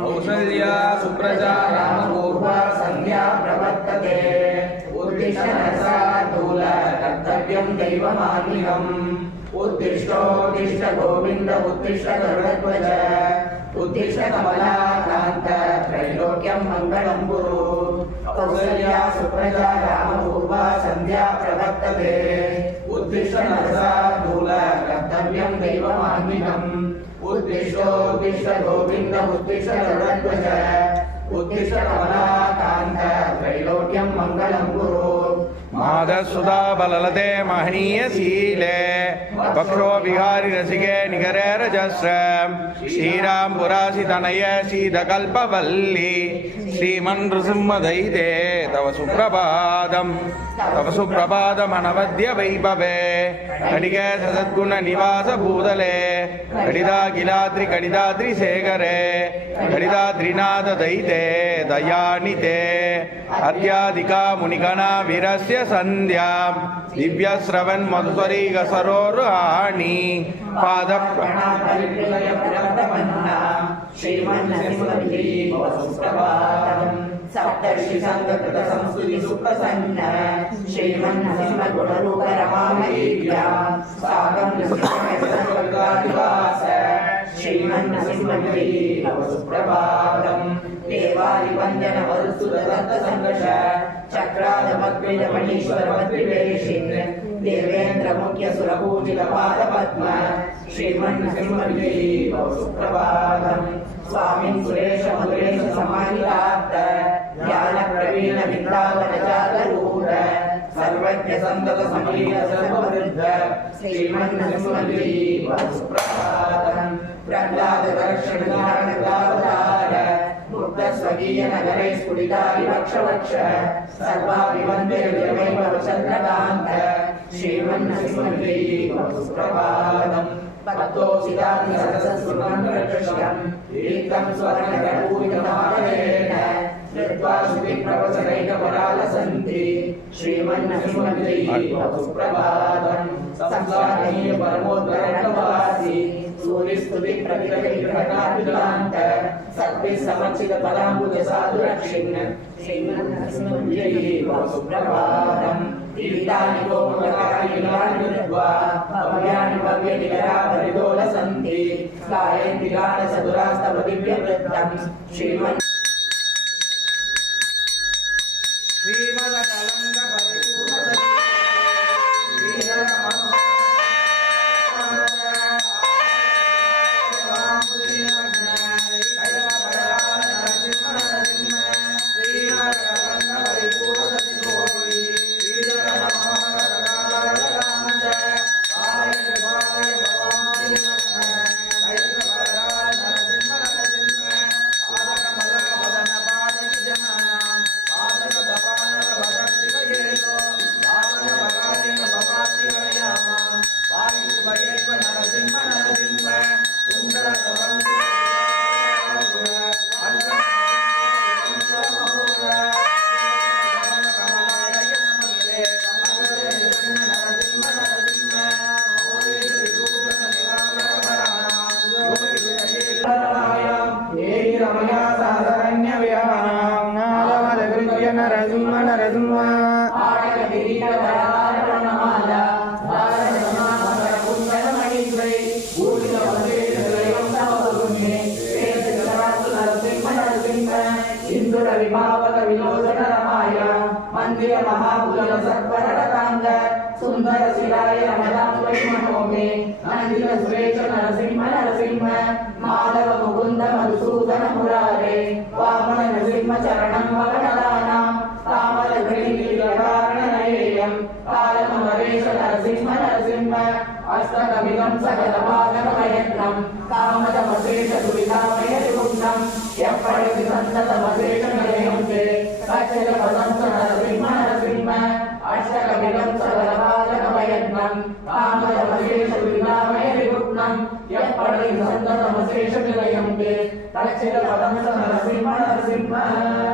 कौसल्या सुप्रजा रामपूर्वा संध्या प्रवर्तते उत्तिष्ठ नरसार्दूल कर्तव्यं दैवमान्विकम् उत्तिष्ठोत्तिष्ठ गोविन्द उत्तिष्ठ गरुडध्वज उत्तिष्ठ कमलाकान्त त्रैलोक्यं मङ्गलं कुरु कौसल्या सुप्रजा रामपूर्वा संध्या प्रवर्तते उत्तिष्ठ नरसार्दूल कर्तव्यं दैवमान्विकम् उत्तिष्ठ गोविन्द उत्तिष्ठ गरुडध्वज उत्तिष्ठ कमलाकान्त त्रैलोक्यं मङ्गलं कुरु माधसुधा बललते महनीयशीले वक्षो विहारि रसिके निकरे रजस्र श्रीरामपुरासितनय शीतकल्पवल्ली श्रीमन्नृसिंहदयिते तव सुप्रभातमनवद्य वैभवे कटिके सद्गुण निवास भूतले कटिदाद्रि शेखरे कटिदाद्रिनाथ दयिते दयानिते अत्याधिका मुनिगणा वीरस्य संध्या दिव्य श्रवण मधुकरीग सरोरुहाणि पाद सप्तर्षि संगकृत संस्तुति सुप्रसन्न श्रीमन्नसिंह गुणरूप रमामयीभ्या सागं नृसिंहनिवास श्रीमन्नसिंहगिरी सुप्रभातम् देवादिवन्दन वरुसुदत्त संघर्ष चक्राद मद्विज मणीश्वर मद्विवेशिन् देवेन्द्र मुख्य सुरपूजित पाद पद्म श्रीमन्नसिंहगिरी सुप्रभातम् स्वामिन् सुरेश मधुरेश समाहितार्थ ज्ञान प्रवीण विद्याधर जागरूढ सर्वज्ञ संतत समीर सर्ववृद्ध श्रीमन्नसिंहगिरी सुप्रभातम् प्रह्लाद दर्शन धारण गावतार मुक्त स्वकीय नगरे स्फुटितारि वक्ष सर्वाभिवन्द्य जयवैभव चन्द्रकान्त श्रीमन्नसिंहगिरी सुप्रभातम् पत्तोसितानि सरसस्वमन्त्रकृष्णम् दीप्तं स्वर्णकपूरितमालेन कृत्वा श्रुतिप्रवचनैकपरालसन्ति श्रीमन्नसिंहगिरी सुप्रभातम् संसारणीय परमोद्धरणवासी सूर्यस्तुति प्रतिगतिग्रहणाभिकान्त सद्भिः समर्चित पदाम्बुज साधुरक्षिन् श्रीमन्नसिंहगिरी सुप्रभातम् विविधानि गोमुखकानि विलानित्वा भव्यानि भव्यनिकराभरिदोलसन्ति गायन्ति गानचतुरास्तव दिव्यवृत्तम् श्रीमन् श्रीमदकलङ्क परिपूर्ण मंदिर महाभुजन सर्वरतांग सुंदर शिलाय रमदांग मनोमे नंदिन सुरेश नरसिंह नरसिंह माधव मुकुंद मधुसूदन मुरारे वामन नरसिंह चरणं वदनदानां तामर गणिकारण नयेयं कालमरेश नरसिंह नरसिंह अष्टकविदं सकलपादनमयत्नं कामदमशेष सुविधामय कुण्डं यप्पडि संततमशेष नयन्ते अचल पदं नरसिंह எப்படை சந்தனமசேஷ நிலையம் தே தலச்சிர பதம் நரசிம்ம நரசிம்ம